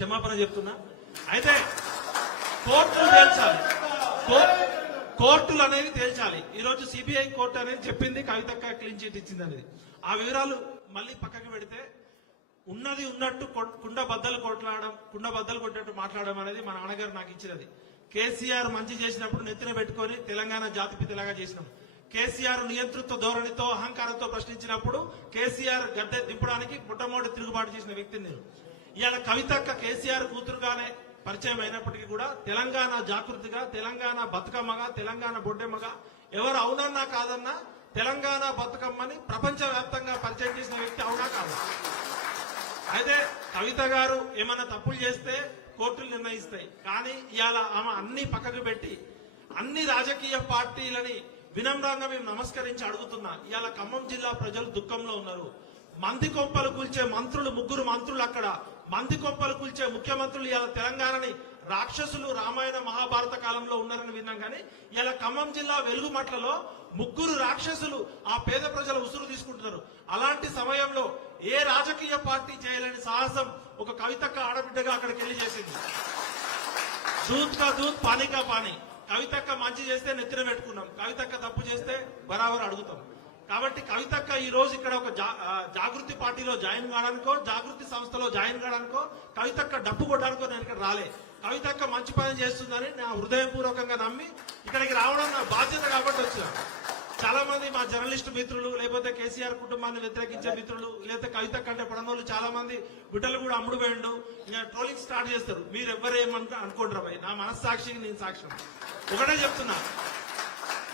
క్షమాపణ చెప్తున్నా. అయితే కోర్టులు తేల్చాలి, కోర్టులు అనేది తేల్చాలి. ఈ రోజు సిబిఐ కోర్టు అనేది చెప్పింది కవితక్క క్లీన్ చిట్ ఇచ్చింది అనేది. ఆ వివరాలు మళ్ళీ పక్కకి పెడితే ఉన్నది ఉన్నట్టు కుండ బద్దలు కొట్టినట్టు మాట్లాడడం అనేది మా నాన్నగారు నాకు ఇచ్చినది. కేసీఆర్ మంచి చేసినప్పుడు నెత్తిన పెట్టుకొని తెలంగాణ జాతిపితలాగా చేసినాం. కేసీఆర్ నియంతృత్వ ధోరణితో అహంకారంతో ప్రశ్నించినప్పుడు కేసీఆర్ గద్దె దింపడానికి మొట్టమొదటి తిరుగుబాటు చేసిన వ్యక్తిని నేను. ఇవాళ కవితక్క కేసీఆర్ కూతురుగానే పరిచయం అయినప్పటికీ కూడా తెలంగాణ జాగృతిగా, తెలంగాణ బతుకమ్మగా, తెలంగాణ బొడ్డెమ్మగా ఎవరు అవునన్నా కాదన్నా తెలంగాణ బతుకమ్మని ప్రపంచ వ్యాప్తంగా పరిచయం చేసిన వ్యక్తి అవునా కాదు. అయితే కవిత గారు ఏమైనా తప్పులు చేస్తే కోర్టులు నిర్ణయిస్తాయి. కానీ ఇవాళ ఆమె అన్ని పక్కకు పెట్టి అన్ని రాజకీయ పార్టీలని వినమ్రంగా మేము నమస్కరించి అడుగుతున్నా. ఇవాళ ఖమ్మం జిల్లా ప్రజలు దుఃఖంలో ఉన్నారు. మంది కొంపలు కూల్చే మంత్రులు, ముగ్గురు మంత్రులు అక్కడ మంది కొంపలు కూల్చే ముఖ్యమంత్రులు ఇవాళ తెలంగాణని రాక్షసులు రామాయణ మహాభారత కాలంలో ఉన్నారని విన్నాం. కానీ ఇలా ఖమ్మం జిల్లా వెలుగుమట్లలో ముగ్గురు రాక్షసులు ఆ పేద ప్రజల ఉసురు తీసుకుంటున్నారు. అలాంటి సమయంలో ఏ రాజకీయ పార్టీ చేయలేని సాహసం ఒక కవితక్క ఆడబిడ్డగా అక్కడికి వెళ్ళి చేసింది. దూత్ కా దూత్ పానీ కా పానీ. కవితక్క మంచి చేస్తే నెత్తిన పెట్టుకున్నాం, కవితక్క తప్పు చేస్తే బరాబర్ అడుగుతాం. కాబట్టి కవితక్క ఈ రోజు ఇక్కడ ఒక జాగృతి పార్టీలో జాయిన్ కావడానికో, జాగృతి సంస్థలో జాయిన్ కావడానికో, కవితక్క డప్పు కొట్టడానికో నేను ఇక్కడ రాలే. కవితక్క మంచి పని చేస్తుందని నా హృదయపూర్వకంగా నమ్మి ఇక్కడికి రావడం నా బాధ్యత కాబట్టి వచ్చాను. చాలా మంది మా జర్నలిస్టు మిత్రులు, లేకపోతే కేసీఆర్ కుటుంబాన్ని వ్యతిరేకించే మిత్రులు, లేకపోతే కవితక్క అంటే పడనోళ్ళు చాలా మంది బిడ్డలు కూడా అమ్ముడు పోయిండు, ఇంకా ట్రోలింగ్ స్టార్ట్ చేస్తారు. మీరు ఎవరేమనుకో అనుకుంటారు భయ్, నా మనస్సాక్షికి నేను సాక్ష్యం. ఒకటే చెప్తున్నా,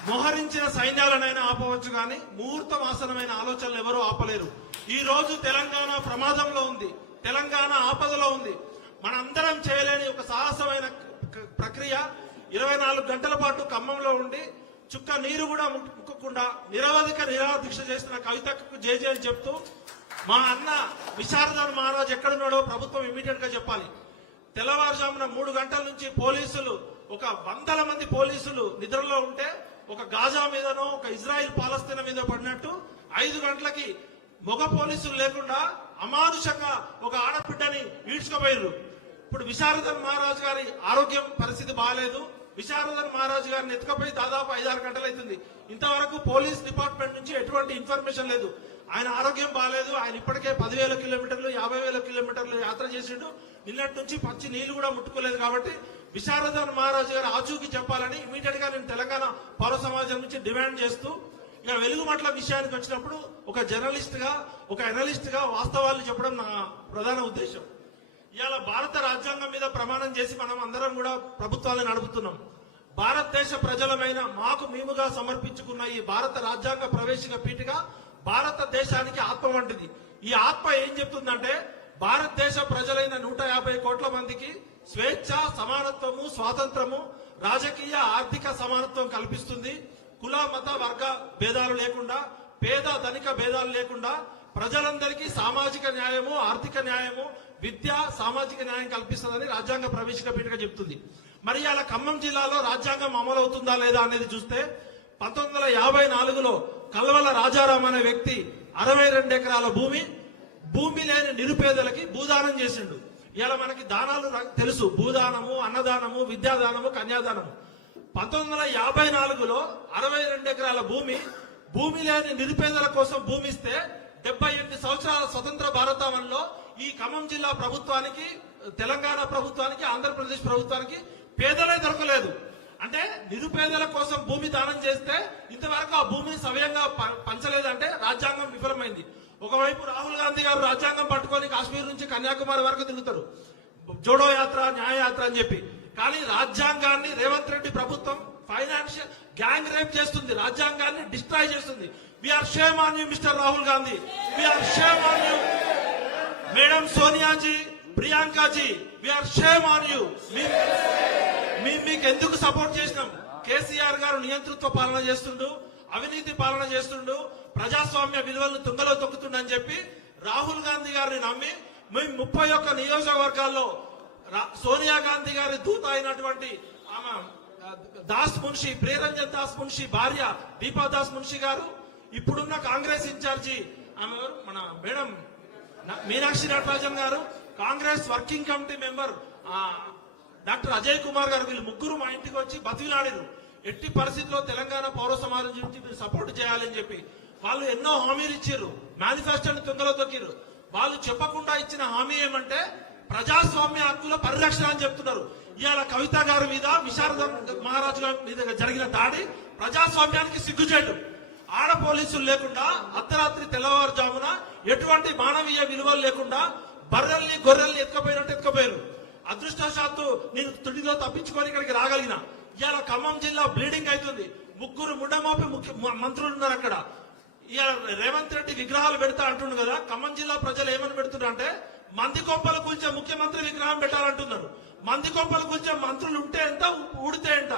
మోహరించిన సైన్యాలనైనా ఆపవచ్చు కానీ ముహూర్తం ఆసనమైన ఆలోచనలు ఎవరూ ఆపలేరు. ఈ రోజు తెలంగాణ ప్రమాదంలో ఉంది, తెలంగాణ ఆపదలో ఉంది. మనందరం చేయలేని ఒక సాహసమైన ప్రక్రియ 24 గంటల పాటు ఖమ్మంలో ఉండి చుక్క నీరు కూడా ముక్కకుండా నిరవధిక నిరాదీక్ష చేస్తున్న కవితకు జేజే అని చెప్తూ, మా అన్న విశారదన్ మహారాజ్ ఎక్కడున్నాడో ప్రభుత్వం ఇమీడియట్ గా చెప్పాలి. తెల్లవారుజామున 3 గంటల నుంచి పోలీసులు, ఒక 100 మంది పోలీసులు నిద్రలో ఉంటే ఒక గాజా మీదనో ఒక ఇజ్రాయిల్ పాలస్తీనా మీద పడినట్టు 5 గంటలకి మగ పోలీసులు లేకుండా అమానుషంగా ఒక ఆడబిడ్డని ఈడ్చుకుపోయారు. ఇప్పుడు విశారదన్ మహారాజ్ గారి ఆరోగ్యం పరిస్థితి బాగాలేదు. విశారదన్ మహారాజ్ గారిని ఎత్తుకపోయి దాదాపు 5-6 గంటలు అవుతుంది. ఇంతవరకు పోలీస్ డిపార్ట్మెంట్ నుంచి ఎటువంటి ఇన్ఫర్మేషన్ లేదు. ఆయన ఆరోగ్యం బాగాలేదు. ఆయన ఇప్పటికే 10,000 కిలోమీటర్లు 50,000 కిలోమీటర్లు యాత్ర చేసిండు. నిన్నటి నుంచి పచ్చి నీళ్లు కూడా ముట్టుకోలేదు. కాబట్టి విశారదన్ మహారాజు గారు ఆచూకీ చెప్పాలని ఇమీడియట్ గా నేను తెలంగాణ పౌర సమాజం నుంచి డిమాండ్ చేస్తూ, ఇక వెలుగుమట్ల విషయానికి వచ్చినప్పుడు ఒక జర్నలిస్ట్ గా, ఒక అనలిస్ట్ గా వాస్తవాలు చెప్పడం నా ప్రధాన ఉద్దేశం. ఇవాళ భారత రాజ్యాంగం మీద ప్రమాణం చేసి మనం అందరం కూడా ప్రభుత్వాలను నడుపుతున్నాం. భారతదేశ ప్రజలమైన మాకు మేముగా సమర్పించుకున్న ఈ భారత రాజ్యాంగ ప్రవేశిక పీఠిక భారతదేశానికి ఆత్మ వంటిది. ఈ ఆత్మ ఏం చెప్తుందంటే, భారతదేశ ప్రజలైన 150 కోట్ల మందికి స్వేచ్ఛ, సమానత్వము, స్వాతంత్రము, రాజకీయ ఆర్థిక సమానత్వం కల్పిస్తుంది. కుల మత వర్గ భేదాలు లేకుండా, పేద ధనిక భేదాలు లేకుండా ప్రజలందరికీ సామాజిక న్యాయము, ఆర్థిక న్యాయము, విద్య, సామాజిక న్యాయం కల్పిస్తుందని రాజ్యాంగ ప్రవేశిక పీఠిక చెప్తుంది. మరి అలా ఖమ్మం జిల్లాలో రాజ్యాంగం అమలవుతుందా లేదా అనేది చూస్తే 1954లో కల్వల రాజారాం అనే వ్యక్తి 62 ఎకరాల భూమి లేని నిరుపేదలకి భూదానం చేసిండు. ఇలా మనకి దానాలు తెలుసు, భూదానము, అన్నదానము, విద్యాదానము, కన్యాదానము. 1954లో 62 ఎకరాల భూమి లేని నిరుపేదల కోసం భూమి ఇస్తే 78 సంవత్సరాల స్వతంత్ర భారతావనంలో ఈ ఖమ్మం జిల్లా ప్రభుత్వానికి, తెలంగాణ ప్రభుత్వానికి, ఆంధ్రప్రదేశ్ ప్రభుత్వానికి పేదలే దొరకలేదు. అంటే నిరుపేదల కోసం భూమి దానం చేస్తే ఇంతవరకు ఆ భూమిని సవ్యంగా పంచలేదంటే రాజ్యాంగం విఫలమైంది. ఒకవైపు రాహుల్ గాంధీ గారు రాజ్యాంగం పట్టుకొని కాశ్మీర్ నుంచి కన్యాకుమారి వరకు తిరుగుతారు, జోడో యాత్ర, న్యాయ యాత్ర అని చెప్పి. కానీ రాజ్యాంగాన్ని రేవంత్ రెడ్డి ప్రభుత్వం ఫైనాన్షియల్ గ్యాంగ్ రేప్ చేస్తుంది, రాజ్యాంగాన్ని డిస్ట్రాయ్ చేస్తుంది. We are shame on you mister Rahul Gandhi, we are shame on you madam Sonia ji, Priyanka ji, we are shame on you. మీకు ఎందుకు సపోర్ట్ చేసినాం? కేసీఆర్ గారు నియంతృత్వ పాలన చేస్తుండు, అవినీతి పాలన చేస్తుండు, ప్రజాస్వామ్య విలువలను తుంగలో తొక్కుతుండని చెప్పి రాహుల్ గాంధీ గారిని నమ్మి మేము 31 నియోజకవర్గాల్లో సోనియా గాంధీ గారి దూత అయినటువంటి దాస్ మున్షి, ప్రియరంజన్ దాస్ మున్షి భార్య దీపా దాస్ మున్షి గారు, ఇప్పుడున్న కాంగ్రెస్ ఇన్ఛార్జి ఆమె మన మేడం మీనాక్షి నటరాజన్ గారు, Congress working committee member doctor Ajay Kumar గారు వీళ్ళు ముగ్గురు మా ఇంటికి వచ్చి బతిలాడారు. ఎట్టి పరిస్థితుల్లో తెలంగాణ పౌర సమాజం నుంచి మీరు సపోర్ట్ చేయాలని చెప్పి వాళ్ళు ఎన్నో హామీలు ఇచ్చారు. మేనిఫెస్టోని తుంగలో తొక్కిరు. వాళ్ళు చెప్పకుండా ఇచ్చిన హామీ ఏమంటే ప్రజాస్వామ్య హక్కుల పరిరక్షణ అని చెప్తున్నారు. ఇవాళ కవిత గారి మీద విశారద మహారాజు గారి మీద జరిగిన దాడి ప్రజాస్వామ్యానికి సిగ్గుచేటు. ఆడ పోలీసులు లేకుండా అర్ధరాత్రి తెల్లవారుజామున ఎటువంటి మానవీయ విలువలు లేకుండా బర్రెల్ని గొర్రెల్ని ఎత్తుకపోయారు. అదృష్టవశాత్తు నేను తుడిలో తప్పించుకొని ఇక్కడికి రాగలిగిన. ఇవాళ ఖమ్మం జిల్లా బ్లీడింగ్ అవుతుంది. ముగ్గురు ముండమోపి మంత్రులు ఉన్నారు అక్కడ. ఇవాళ రేవంత్ రెడ్డి విగ్రహాలు పెడతా అంటుండు కదా. ఖమ్మం జిల్లా ప్రజలు ఏమని పెడుతున్నారు అంటే మంది కొంపలు కూల్చే ముఖ్యమంత్రి విగ్రహం పెట్టాలంటున్నారు. మంది కొంపలు కూల్చే మంత్రులు ఉంటే ఎంత ఊడితే ఎంత.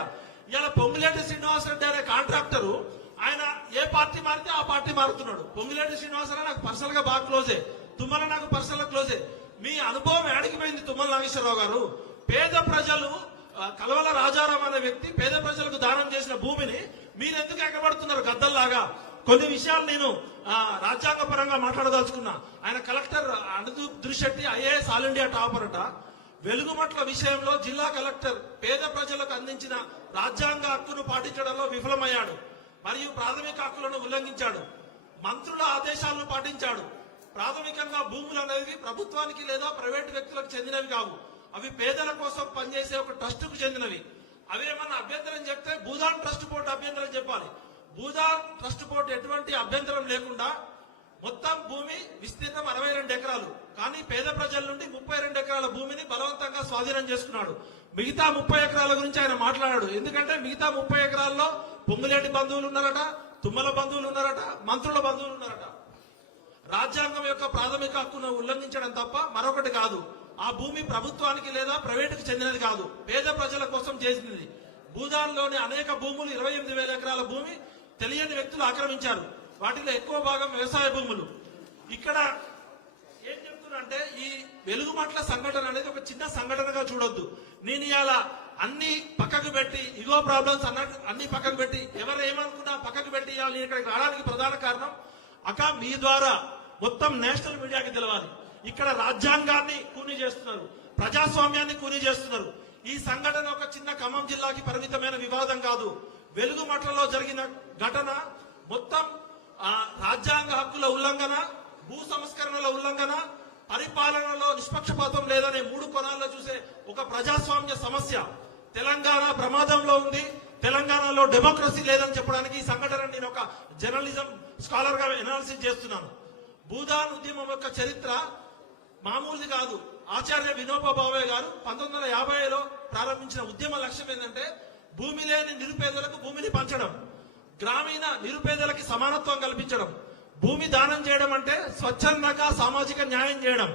ఇవాళ పొంగులేటి శ్రీనివాసరెడ్డి అనే కాంట్రాక్టరు ఆయన ఏ పార్టీ మారితే ఆ పార్టీ మారుతున్నాడు. పొంగులేటి శ్రీనివాసరావు నాకు పర్సనల్ గా బాగా క్లోజే, తుమ్మల నాకు పర్సనల్ గా క్లోజే. మీ అనుభవం ఏడికిపోయింది తుమ్మల నాగేశ్వరరావు గారు? పేద ప్రజలు కలవల రాజారాం అనే వ్యక్తి పేద ప్రజలకు దానం చేసిన భూమిని మీరు ఎందుకు ఎక్కబడుతున్నారు గద్దల్లాగా? కొన్ని విషయాలు నేను రాజ్యాంగ పరంగా మాట్లాడదలుచుకున్నా. ఆయన collector Anudeep Durishetti IAS all India topper అట. వెలుగుమట్ల విషయంలో జిల్లా కలెక్టర్ పేద ప్రజలకు అందించిన రాజ్యాంగ హక్కును పాటించడంలో విఫలమయ్యాడు మరియు ప్రాథమిక హక్కులను ఉల్లంఘించాడు. మంత్రుల ఆదేశాలను పాటించాడు. ప్రాథమికంగా భూములు అనేవి ప్రభుత్వానికి లేదా ప్రైవేటు వ్యక్తులకు చెందినవి కావు. అవి పేదల కోసం పనిచేసే ఒక ట్రస్ట్ కు చెందినవి. అవేమన్నా అభ్యంతరం చెప్తే భూదాన్ ట్రస్ట్ బోర్డు అభ్యంతరం చెప్పాలి. భూదాన్ ట్రస్ట్ బోర్డు ఎటువంటి అభ్యంతరం లేకుండా మొత్తం భూమి విస్తీర్ణం 62 ఎకరాలు, కానీ పేద ప్రజల నుండి 32 ఎకరాల భూమిని బలవంతంగా స్వాధీనం చేసుకున్నాడు. మిగతా 30 ఎకరాల గురించి ఆయన మాట్లాడాడు. ఎందుకంటే మిగతా 30 ఎకరాల్లో పొంగులేటి బంధువులు ఉన్నారట, తుమ్మల బంధువులు ఉన్నారట, మంత్రుల బంధువులు ఉన్నారట. రాజ్యాంగం యొక్క ప్రాథమిక హక్కును ఉల్లంఘించడం తప్ప మరొకటి కాదు. ఆ భూమి ప్రభుత్వానికి లేదా ప్రైవేటుకు చెందినది కాదు, పేద ప్రజల కోసం చేసినది. భూదాన్లోని అనేక భూములు 28,000 ఎకరాల భూమి తెలియని వ్యక్తులు ఆక్రమించారు. వాటిలో ఎక్కువ భాగం వ్యవసాయ భూములు. ఇక్కడ ఏం చెప్తున్నంటే ఈ వెలుగుమట్ల సంఘటన అనేది ఒక చిన్న సంఘటనగా చూడొద్దు. నేను ఇవాళ అన్ని పక్కకు పెట్టి ఇగో ప్రాబ్లమ్స్ అన్ని పక్కకు పెట్టి ఎవరు ఏమనుకున్నా పక్కకు పెట్టి ఇవాళ నేను ఇక్కడికి రావడానికి ప్రధాన కారణం మీ ద్వారా మొత్తం నేషనల్ మీడియాకి తెలవాలి. ఇక్కడ రాజ్యాంగాన్ని కూని చేస్తున్నారు, ప్రజాస్వామ్యాన్ని కూని చేస్తున్నారు. ఈ సంఘటన ఒక చిన్న ఖమ్మం జిల్లాకి పరిమితమైన వివాదం కాదు. వెలుగుమట్లలో జరిగిన ఘటన మొత్తం రాజ్యాంగ హక్కుల ఉల్లంఘన, భూ సంస్కరణల ఉల్లంఘన, పరిపాలనలో నిష్పక్షపాతం లేదనే 3 కోణాల్లో చూసే ఒక ప్రజాస్వామ్య సమస్య. తెలంగాణ ప్రమాదంలో ఉంది, తెలంగాణలో డెమోక్రసీ లేదని చెప్పడానికి ఈ సంఘటన నేను ఒక జర్నలిజం స్కాలర్ గా ఎనాలిసిస్ చేస్తున్నాను. భూదాన్ ఉద్యమం యొక్క చరిత్ర మామూలుది కాదు. ఆచార్య వినోబా భావే గారు 1950లో ప్రారంభించిన ఉద్యమ లక్ష్యం ఏంటంటే భూమి లేని నిరుపేదలకు భూమిని పంచడం, గ్రామీణ నిరుపేదలకి సమానత్వం కల్పించడం. భూమి దానం చేయడం అంటే స్వచ్ఛందంగా సామాజిక న్యాయం చేయడం.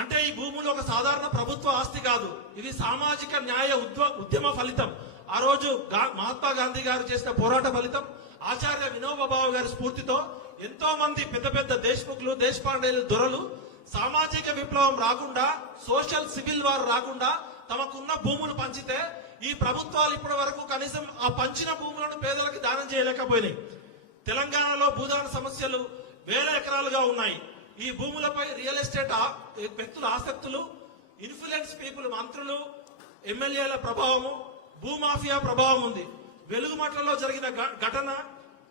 అంటే ఈ భూములు ఒక సాధారణ ప్రభుత్వ ఆస్తి కాదు, ఇది సామాజిక న్యాయ ఉద్యమ ఫలితం. ఆ రోజు మహాత్మా గాంధీ గారు చేసిన పోరాట ఫలితం. ఆచార్య వినోబా భావే గారి స్ఫూర్తితో ఎంతో మంది పెద్ద పెద్ద దేశ్ముఖులు, దేశపాండేలు, దొరలు సామాజిక విప్లవం రాకుండా, సోషల్ సివిల్ వార్ రాకుండా తమకున్న భూములు పంచితే ఈ ప్రభుత్వాలు ఇప్పటి వరకు కనీసం ఆ పంచిన భూములను పేదలకు దానం చేయలేకపోయినాయి. తెలంగాణలో భూదాన సమస్యలు 1000 ఎకరాలుగా ఉన్నాయి. ఈ భూములపై రియల్ ఎస్టేట్ వ్యక్తుల ఆసక్తులు, ఇన్ఫ్లుయెన్స్ పీపుల్, మంత్రులు, ఎమ్మెల్యేల ప్రభావము, భూమాఫియా ప్రభావం ఉంది. వెలుగుమట్లలో జరిగిన ఘటన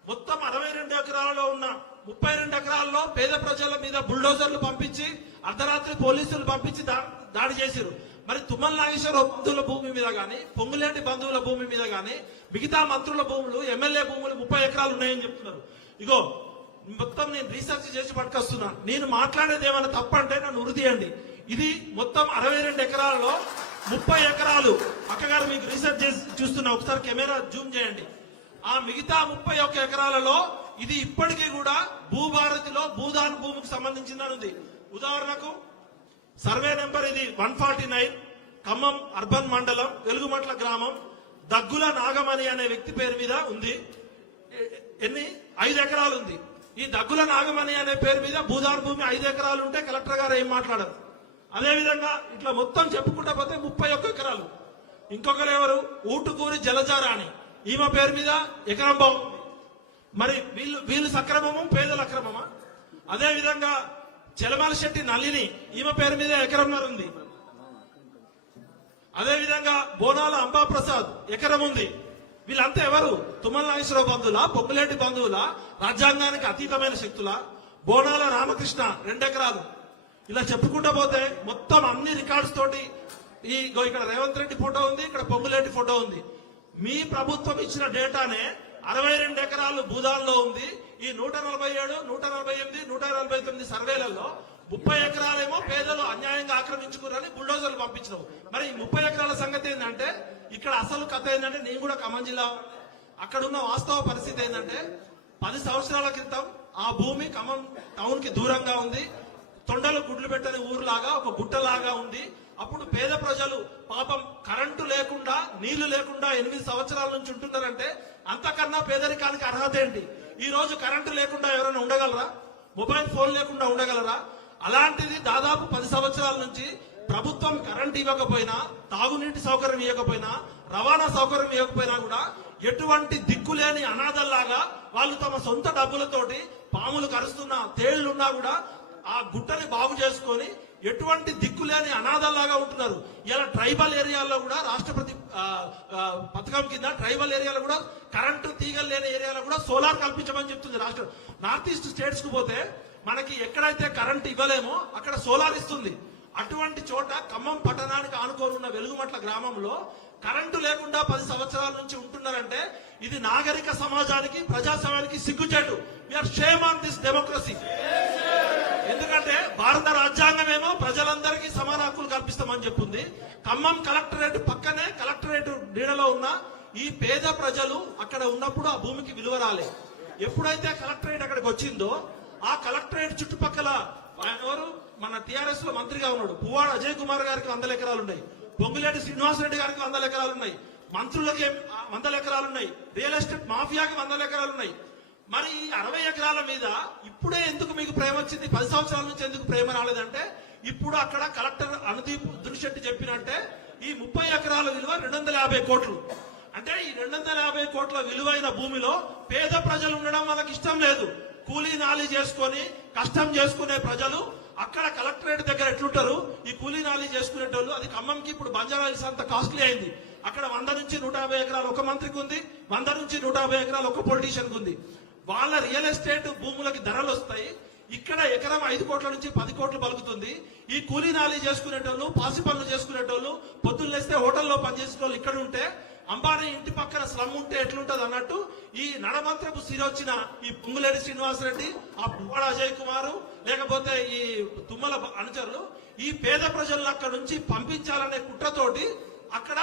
మొత్తం 62 ఎకరాలలో ఉన్న 32 ఎకరాల్లో పేద ప్రజల మీద బుల్డోజర్లు పంపించి అర్ధరాత్రి పోలీసులు పంపించి దాడి చేశారు. మరి తుమ్మల నాగేశ్వర బంధువుల భూమి మీద గానీ, పొంగులేటి బంధువుల భూమి మీద గానీ, మిగతా మంత్రుల భూములు, ఎమ్మెల్యే భూములు 30 ఎకరాలు ఉన్నాయని చెప్తున్నారు. ఇగో మొత్తం నేను రీసెర్చ్ చేసి పట్టుకొస్తున్నాను. నేను మాట్లాడేది ఏమైనా తప్పంటే నన్ను ఉరితీయండి. ఇది మొత్తం 62 ఎకరాలలో 30 ఎకరాలు అక్కగారు మీకు రీసెర్చ్ చేసి చూస్తున్నా, ఒకసారి కెమెరా జూమ్ చేయండి. ఆ మిగతా 31 ఎకరాలలో ఇది ఇప్పటికీ కూడా భూభారతిలో భూదాన్ భూమికి సంబంధించిందని ఉంది. ఉదాహరణకు సర్వే నెంబర్ ఇది 149, ఖమ్మం అర్బన్ మండలం, వెలుగుమట్ల గ్రామం, దగ్గుల నాగమణి అనే వ్యక్తి పేరు మీద ఉంది. 5 ఎకరాలు ఉంది. ఈ దగ్గుల నాగమణి అనే పేరు మీద భూదాన్ భూమి 5 ఎకరాలు ఉంటే కలెక్టర్ గారు ఏం మాట్లాడరు. అదేవిధంగా ఇట్లా మొత్తం చెప్పుకుంటా పోతే 31 ఎకరాలు. ఇంకొకరు ఎవరు, ఊటుకూరి జలజారాణి, ఈమె పేరు మీద ఎకరం బాగుంది. మరి వీళ్ళు సక్రమము, పేదల అక్రమమా? అదేవిధంగా చెలమల శెట్టి నల్లిని ఈమె పేరు మీద ఎకరంన్నర ఉంది. అదే విధంగా బోనాల అంబాప్రసాద్ ఎకరం ఉంది. వీళ్ళంతా ఎవరు? తుమ్మల నాగేశ్వరరావు బంధువులా, పొంగులేటి బంధువులా, రాజ్యాంగానికి అతీతమైన శక్తులా? బోనాల రామకృష్ణ 2 ఎకరాలు. ఇలా చెప్పుకుంటూ పోతే మొత్తం అన్ని రికార్డ్స్ తోటి ఇక్కడ రేవంత్ రెడ్డి ఫోటో ఉంది, ఇక్కడ పొంగులేటి ఫోటో ఉంది. మీ ప్రభుత్వం ఇచ్చిన డేటానే 62 ఎకరాలు భూదాన్లో ఉంది. ఈ 147, 148, 149 సర్వేలలో 30 ఎకరాలేమో పేదలు అన్యాయంగా ఆక్రమించుకున్నారని బుల్డోజర్లు పంపించినావు. మరి ఈ 30 ఎకరాల సంగతి ఏంటంటే, ఇక్కడ అసలు కథ ఏంటంటే, నేను కూడా ఖమ్మం జిల్లా, అక్కడున్న వాస్తవ పరిస్థితి ఏంటంటే 10 సంవత్సరాల క్రితం ఆ భూమి ఖమ్మం టౌన్ కి దూరంగా ఉంది. తొండలు గుడ్లు పెట్టని ఊరులాగా ఒక గుట్టలాగా ఉంది. అప్పుడు పేద ప్రజలు పాపం కరెంటు లేకుండా, నీళ్లు లేకుండా 8 సంవత్సరాల నుంచి ఉంటున్నారంటే అంతకన్నా పేదరికానికి అర్హత ఏంటి? ఈ రోజు కరెంటు లేకుండా ఎవరైనా ఉండగలరా? మొబైల్ ఫోన్ లేకుండా ఉండగలరా? అలాంటిది దాదాపు 10 సంవత్సరాల నుంచి ప్రభుత్వం కరెంట్ ఇవ్వకపోయినా, తాగునీటి సౌకర్యం ఇవ్వకపోయినా, రవాణా సౌకర్యం ఇవ్వకపోయినా కూడా ఎటువంటి దిక్కులేని అనాథల్లాగా వాళ్ళు తమ సొంత డబ్బులతోటి పాములు కరుస్తున్నా, తేళ్లున్నా కూడా ఆ గుట్టని బాగు చేసుకొని ఎటువంటి దిక్కులేని అనాథల్లాగా ఉంటున్నారు. ఇలా ట్రైబల్ ఏరియాల్లో కూడా రాష్ట్రపతి పథకం కింద ట్రైబల్ ఏరియాలో కూడా కరెంటు తీగలు లేని ఏరియాలో కూడా సోలార్ కల్పించమని చెప్తుంది రాష్ట్రం. నార్త్ ఈస్ట్ స్టేట్స్ కు పోతే మనకి ఎక్కడైతే కరెంట్ ఇవ్వలేమో అక్కడ సోలార్ ఇస్తుంది. అటువంటి చోట ఖమ్మం పట్టణానికి ఆనుకొని ఉన్న వెలుగుమట్ల గ్రామంలో కరెంటు లేకుండా 10 సంవత్సరాల నుంచి ఉంటున్నారంటే ఇది నాగరిక సమాజానికి, ప్రజాస్వామ్యానికి సిగ్గుచేటు. We are shame on this democracy. ఎందుకంటే భారత రాజ్యాంగమేమో ప్రజలందరికీ సమాన హక్కులు కల్పిస్తామని చెప్తుంది. ఖమ్మం కలెక్టరేట్ పక్కనే, కలెక్టరేట్ నీడలో ఉన్న ఈ పేద ప్రజలు అక్కడ ఉన్నప్పుడు ఆ భూమికి విలువ రాలే. ఎప్పుడైతే కలెక్టరేట్ అక్కడికి వచ్చిందో ఆ కలెక్టరేట్ చుట్టుపక్కల ఎవరు మన టిఆర్ఎస్ లో మంత్రిగా ఉన్నాడు పువ్వాడ అజయ్ కుమార్ గారికి 100 ఎకరాలు ఉన్నాయి, పొంగులేటి శ్రీనివాసరెడ్డి గారికి 100 ఎకరాలు ఉన్నాయి, మంత్రులకి 100 ఎకరాలు ఉన్నాయి, రియల్ ఎస్టేట్ మాఫియాకి 100 ఎకరాలు ఉన్నాయి. మరి ఈ 60 ఎకరాల మీద ఇప్పుడే ఎందుకు మీకు ప్రేమ వచ్చింది? 10 సంవత్సరాల నుంచి ఎందుకు ప్రేమ రాలేదంటే, ఇప్పుడు అక్కడ కలెక్టర్ అనుదీప్ దురిశెట్టి చెప్పినట్టే ఈ 30 ఎకరాల విలువ 250 కోట్లు. అంటే ఈ 250 కోట్ల విలువైన భూమిలో పేద ప్రజలు ఉండడం వాళ్ళకి ఇష్టం లేదు. కూలీ నాలి చేసుకొని కష్టం చేసుకునే ప్రజలు అక్కడ కలెక్టరేట్ దగ్గర ఎట్లుంటారు? ఈ కూలీ నాలి చేసుకునేటోళ్ళు. అది ఖమ్మంకి ఇప్పుడు బంజారా హిల్స్ అంత కాస్ట్లీ అయింది. అక్కడ 100 నుంచి 150 ఎకరాలు ఒక మంత్రికి ఉంది, 100 నుంచి 150 ఎకరాలు ఒక పొలిటీషియన్ ఉంది. వాళ్ళ రియల్ ఎస్టేట్ భూములకి ధరలు వస్తాయి. ఇక్కడ ఎకరం 5 కోట్ల నుంచి 10 కోట్లు పలుకుతుంది. ఈ కూలీ నాలి చేసుకునేటోళ్ళు, పాసి పనులు చేసుకునేటోళ్ళు, పొద్దున్న లేస్తే హోటల్లో పనిచేసేటోళ్ళు ఇక్కడ ఉంటే, అంబానీ ఇంటి పక్కన స్లమ్ ఉంటే ఎట్లుంటది అన్నట్టు ఈ నడమంత్రపు సిరొచ్చిన ఈ పొంగులేటి శ్రీనివాసరెడ్డి, ఆ పువ్వాడ అజయ్ కుమార్, లేకపోతే ఈ తుమ్మల అనుచరులు ఈ పేద ప్రజలను అక్కడ నుంచి పంపించాలనే కుట్రతోటి అక్కడ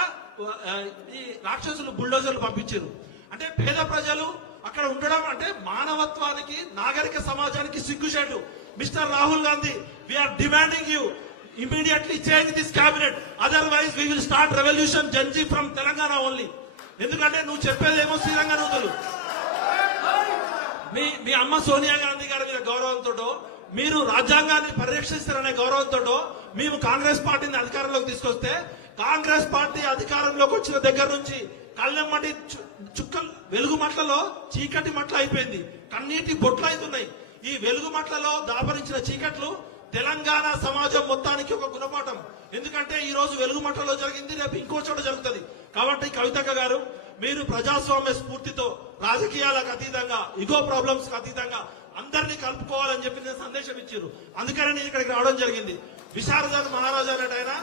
ఈ రాక్షసులు బుల్డోజర్లు పంపించారు. అంటే పేద ప్రజలు అక్కడ ఉండడం అంటే మానవత్వానికి, నాగరిక సమాజానికి సిగ్గుచేటు. Mister Rahul Gandhi, we are demanding you immediately change this cabinet, otherwise we will start revolution Janji from Telangana only. ఎందుకంటే నువ్వు చెప్పేదేమో శ్రీలంక నూతులు. మీ అమ్మ సోనియా గాంధీ గారి మీద గౌరవంతో, మీరు రాజ్యాంగాన్ని పరిరక్షిస్తారనే గౌరవంతో మేము కాంగ్రెస్ పార్టీని అధికారంలోకి తీసుకొస్తే, కాంగ్రెస్ పార్టీ అధికారంలోకి వచ్చిన దగ్గర నుంచి కళ్ళెమ్మటి చుక్కలు వెలుగుమట్లలో చీకటి మట్ల అయిపోయింది, కన్నీటి బొట్లు అవుతున్నాయి. ఈ వెలుగుమట్లలో దాపరించిన చీకట్లు తెలంగాణ సమాజం మొత్తానికి ఒక గుణపాఠం. ఎందుకంటే ఈ రోజు వెలుగుమట్లలో జరిగింది, రేపు ఇంకో చోట జరుగుతుంది. కాబట్టి కవితక్క గారు, మీరు ప్రజాస్వామ్య స్ఫూర్తితో రాజకీయాలకు అతీతంగా, ఇగో ప్రాబ్లమ్స్ కి అతీతంగా అందరినీ కలుపుకోవాలని చెప్పి నేను సందేశం ఇచ్చారు. అందుకని నేను ఇక్కడికి రావడం జరిగింది. విశారదాన్ మహారాజా అనేట ఆయన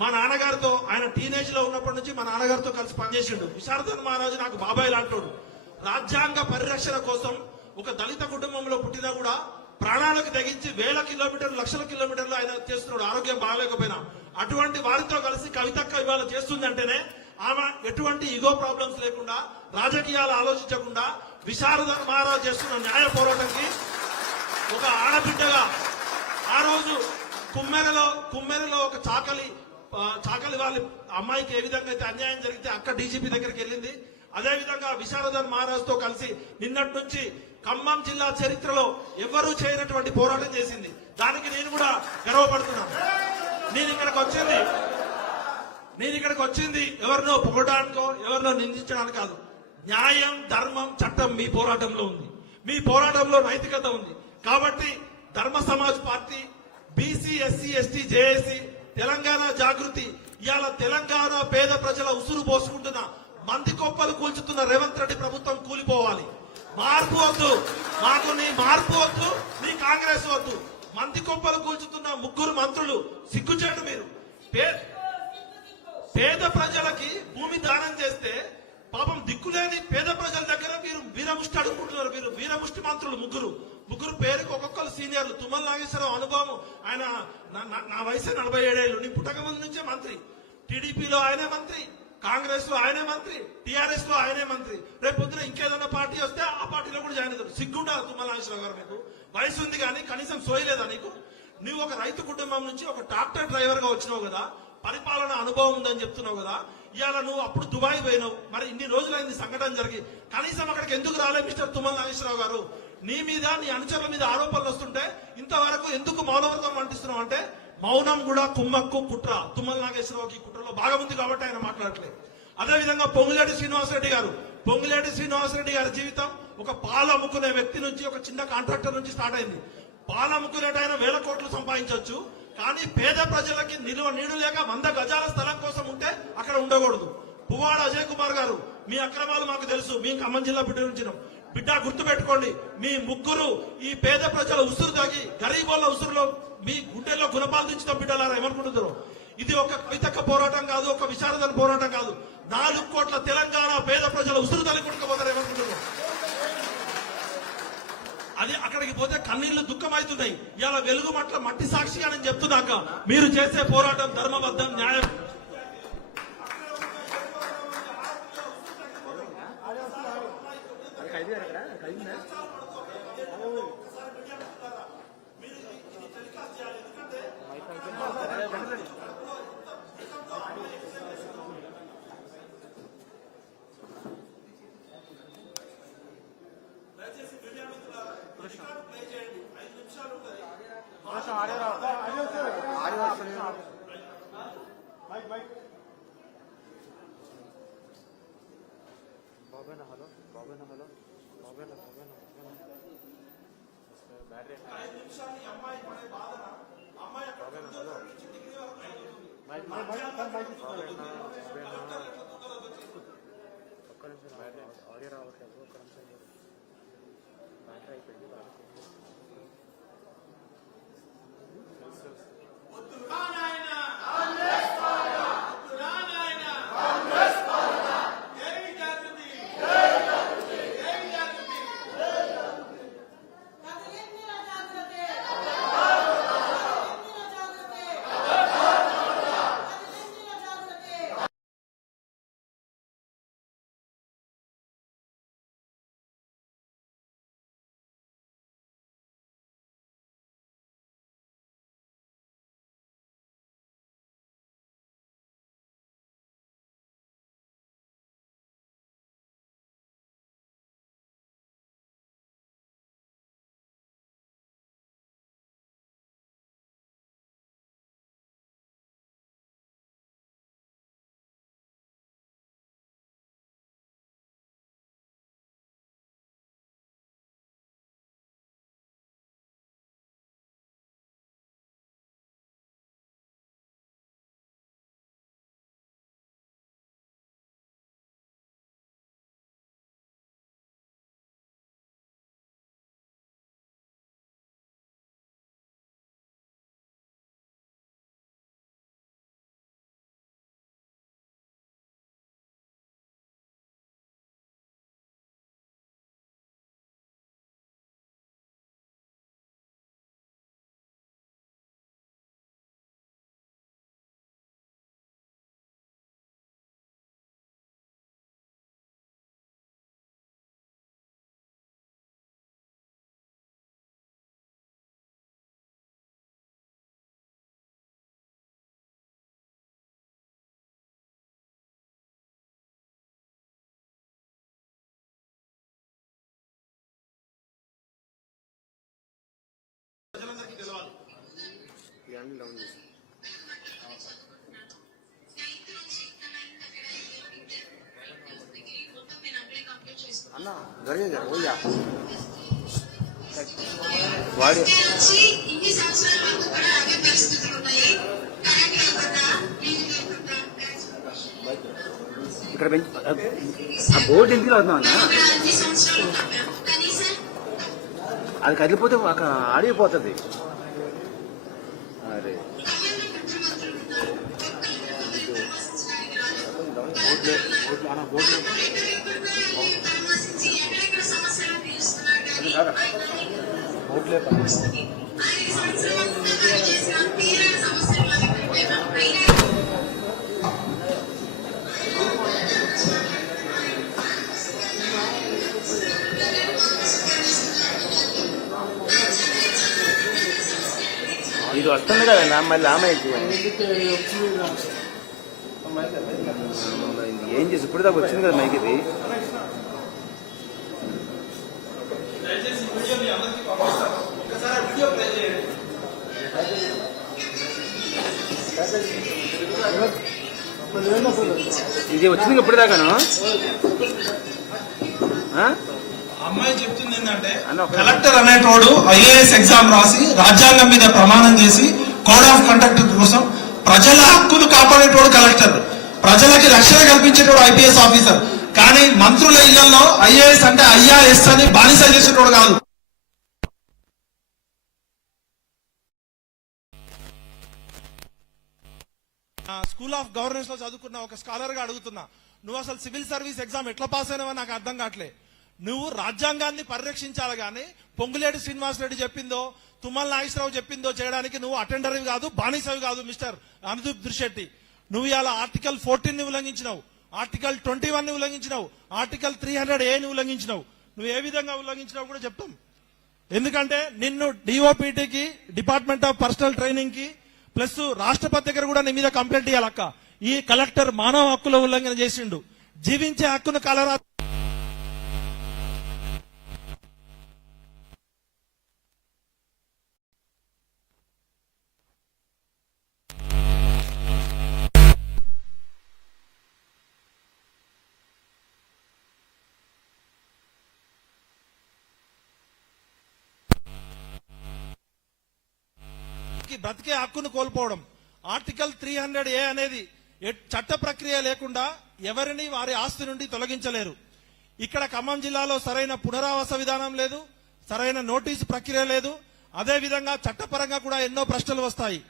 మా నాన్నగారితో, ఆయన టీనేజ్ లో ఉన్నప్పటి నుంచి మా నాన్నగారితో కలిసి పనిచేసిండు. విశారదాన్ మహారాజు నాకు బాబాయ్ లాంటోడు. రాజ్యాంగ పరిరక్షణ కోసం ఒక దళిత కుటుంబంలో పుట్టినా కూడా ప్రాణాలకు తెగించి వేల కిలోమీటర్లు, లక్షల కిలోమీటర్లు ఆయన చేస్తున్నాడు, ఆరోగ్యం బాగాలేకపోయినా. అటువంటి వారితో కలిసి కవితక్క ఇవాళ చేస్తుందంటేనే ఆమె ఎటువంటి ఈగో ప్రాబ్లమ్స్ లేకుండా, రాజకీయాలు ఆలోచించకుండా విశారదన్ మహారాజ్ చేస్తున్న న్యాయ పోరాటంకి ఒక ఆడబిడ్డగా ఆ రోజు కుమ్మెరలో ఒక చాకలి వాళ్ళ అమ్మాయికి ఏ విధంగా అయితే అన్యాయం జరిగితే అక్క డీజీపీ దగ్గరికి వెళ్ళింది. అదే విధంగా విశారదన్ మహారాజ్ తో కలిసి నిన్నటి నుంచి ఖమ్మం జిల్లా చరిత్రలో ఎవరూ చేయనటువంటి పోరాటం చేసింది. దానికి నేను కూడా గర్వపడుతున్నాను. నేను ఇక్కడికి వచ్చింది ఎవరినో పొగడానికో, ఎవరినో నిందించడానికి కాదు. న్యాయం, ధర్మం, చట్టం మీ పోరాటంలో ఉంది, మీ పోరాటంలో నైతికత ఉంది. కాబట్టి Dharma Samaj party, BC SC ST JAC, Telangana Jagruthi ఇవాళ తెలంగాణ పేద ప్రజల ఉసురు పోసుకుంటున్న మంది కొప్పలు కూల్చుతున్న రేవంత్ రెడ్డి ప్రభుత్వం కూలిపోవాలి. మార్పు వద్దు, మాకు నీ మార్పు వద్దు, నీ కాంగ్రెస్ వద్దు. మంది కొప్పలు కూల్చుతున్న ముగ్గురు మంత్రులు సిగ్గుచేటు. మీరు పేద ప్రజలకి భూమి దానం చేస్తే పాపం దిక్కులేని పేద ప్రజల దగ్గర మీరు వీరముష్టి అడుగుకుంటున్నారు. మీరు వీరముష్టి మంత్రులు ముగ్గురు పేరుకి ఒక్కొక్కరు సీనియర్లు. తుమ్మల నాగేశ్వరరావు అనుభవం, ఆయన నా వయసు 47 ఏళ్ళు. నీ పుట్టక ముందు నుంచే మంత్రి. టీడీపీలో ఆయనే మంత్రి, కాంగ్రెస్ లో ఆయనే మంత్రి, టీఆర్ఎస్ లో ఆయనే మంత్రి. రేపు పొద్దున ఇంకేదన్నా పార్టీ వస్తే ఆ పార్టీలో కూడా జాయిన్ అవుతారు. సిగ్గుండాలి తుమ్మల నాగేశ్వరరావు గారు. మీకు వయసు ఉంది కానీ కనీసం సోయలేదా నీకు? నువ్వు ఒక రైతు కుటుంబం నుంచి ఒక ట్రాక్టర్ డ్రైవర్ గా వచ్చినావు కదా, పరిపాలన అనుభవం ఉందని చెప్తున్నావు కదా. ఇవాళ నువ్వు అప్పుడు దుబాయ్ పోయినావు, మరి ఇన్ని రోజులైంది సంఘటన జరిగి, కనీసం అక్కడికి ఎందుకు రాలే మిస్టర్ తుమ్మల నాగేశ్వరరావు గారు? నీ మీద నీ అనుచరుల మీద ఆరోపణలు వస్తుంటే ఇంతవరకు ఎందుకు మౌనవ్రతం అంటిస్తున్నావు అంటే మౌనం కూడా కుమ్మక్కు కుట్ర. తుమ్మల నాగేశ్వరరావుకి కుట్రలో భాగం ఉంది కాబట్టి ఆయన మాట్లాడట్లేదు. అదేవిధంగా పొంగులేటి శ్రీనివాసరెడ్డి గారి జీవితం ఒక పాలు అమ్ముకునే వ్యక్తి నుంచి, ఒక చిన్న కాంట్రాక్టర్ నుంచి స్టార్ట్ అయింది. పాలు అమ్ముకునేట ఆయన 1000 కోట్లు సంపాదించవచ్చు, కానీ పేద ప్రజలకి నీళ్లు లేక 100 గజాల స్థలం కోసం ఉంటే అక్కడ ఉండకూడదు. పువ్వాడ అజయ్ కుమార్ గారు, మీ అక్రమాలు మాకు తెలుసు. మీ ఖమ్మం జిల్లా బిడ్డ గుర్తు పెట్టుకోండి. మీ ముగ్గురు ఈ పేద ప్రజల ఉసురు తాగి గరీబోళ్ళ ఉసురులో మీ గుండెల్లో గుణపాలు దించిన బిడ్డలారా ఏమనుకుంటున్నారు? ఇది ఒక కవితక్క పోరాటం కాదు, ఒక విశారదన పోరాటం కాదు. 4 కోట్ల తెలంగాణ పేద ప్రజల ఉసురు తల్లి కొట్టుకుపోతారు ఏమనుకుంటున్నారు? అది అక్కడికి పోతే కన్నీళ్లు దుఃఖమవుతున్నాయి. ఇలా వెలుగు మట్టి సాక్షిగా నేను చెప్తున్నాక మీరు చేసే పోరాటం ధర్మబద్ధం, న్యాయం. ప్రజలందరికీ తెలవాలి. అన్న జరిగే వాడు వచ్చి ఇన్ని సంవత్సరాల వరకు కూడా అవే పరిస్థితులు ఉన్నాయి. కరెంట్ లేకుండా, నీళ్లు లేకుండా, ఇక్కడ ఆ బోర్డు ఎందుకు అవుతున్నా ఇక్కడ అన్ని సంవత్సరాలు ఉన్నాం మేము. కనీసం అది కదిలిపోతే అక్కడ ఆడిపోతుంది. అరే ఎవరిని ముఖ్యమంత్రులు ఉన్నారు. ఒక్కరు పరామర్శించడానికి రాలేదు. పరామర్శించి ఎక్కడెక్కడ సమస్యలు తీరుస్తున్నారు కానీ ఆయనకి సంవత్సరం వరకు చేసిన తీరని సమస్యలు అయినా ఇది వస్తుంది కదా మళ్ళీ ఆమెకి ఏం చేసి ఇప్పుడు దాకా వచ్చింది కదా మైక్ ఇది. ఇది వచ్చింది ఇప్పుడు దాకాను. అమ్మాయి చెప్తుంది ఏంటంటే కలెక్టర్ అనేటోడు ఐఏఎస్ ఎగ్జామ్ రాసి రాజ్యాంగం మీద ప్రమాణం చేసి కోడ్ ఆఫ్ కండక్ట్ కోసం ప్రజల హక్కులు కాపాడేటోడు కలెక్టర్, ప్రజలకి రక్షణ కల్పించేటోడు ఐపీఎస్ ఆఫీసర్. కానీ మంత్రుల ఇళ్లలో ఐఏఎస్ అంటే ఐఆర్ఎస్ అని బానిస చేసేటోడు కాదు. స్కూల్ ఆఫ్ గవర్నెన్స్ లో చదువుకున్న ఒక స్కాలర్ గా అడుగుతున్నా, నువ్వు అసలు సివిల్ సర్వీస్ ఎగ్జామ్ ఎట్లా పాస్ అయినావో నాకు అర్థం కావట్లే. నువ్వు రాజ్యాంగాన్ని పరిరక్షించాలి గానీ పొంగులేటి శ్రీనివాసరెడ్డి చెప్పిందో తుమ్మల నాగేశ్వరరావు చెప్పిందో చేయడానికి నువ్వు అటెండర్వి కాదు, బానిసవి కాదు మిస్టర్ అనుదీప్ దురిశెట్టి. నువ్వు ఇలా ఆర్టికల్ 14 ని ఉల్లంఘించినావు, ఆర్టికల్ 21 ని ఉల్లంఘించినావు, ఆర్టికల్ 300A ని ఉల్లంఘించినావు. నువ్వు ఏ విధంగా ఉల్లంఘించినావు కూడా చెప్తాం. ఎందుకంటే నిన్ను డిఓపిటికి, డిపార్ట్మెంట్ ఆఫ్ పర్సనల్ ట్రైనింగ్ కి ప్లస్ రాష్ట్రపతి దగ్గర కూడా నీ మీద కంప్లైంట్ ఇవ్వాలక్క. ఈ కలెక్టర్ మానవ హక్కుల ఉల్లంఘన చేసిండు. జీవించే హక్కును కలరా బ్రతికే హక్కును కోల్పోవడం. ఆర్టికల్ 300A అనేది చట్ట ప్రక్రియ లేకుండా ఎవరిని వారి ఆస్తి నుండి తొలగించలేరు. ఇక్కడ ఖమ్మం జిల్లాలో సరైన పునరావాస విధానం లేదు, సరైన నోటీసు ప్రక్రియ లేదు. అదే విధంగా చట్టపరంగా కూడా ఎన్నో ప్రశ్నలు వస్తాయి.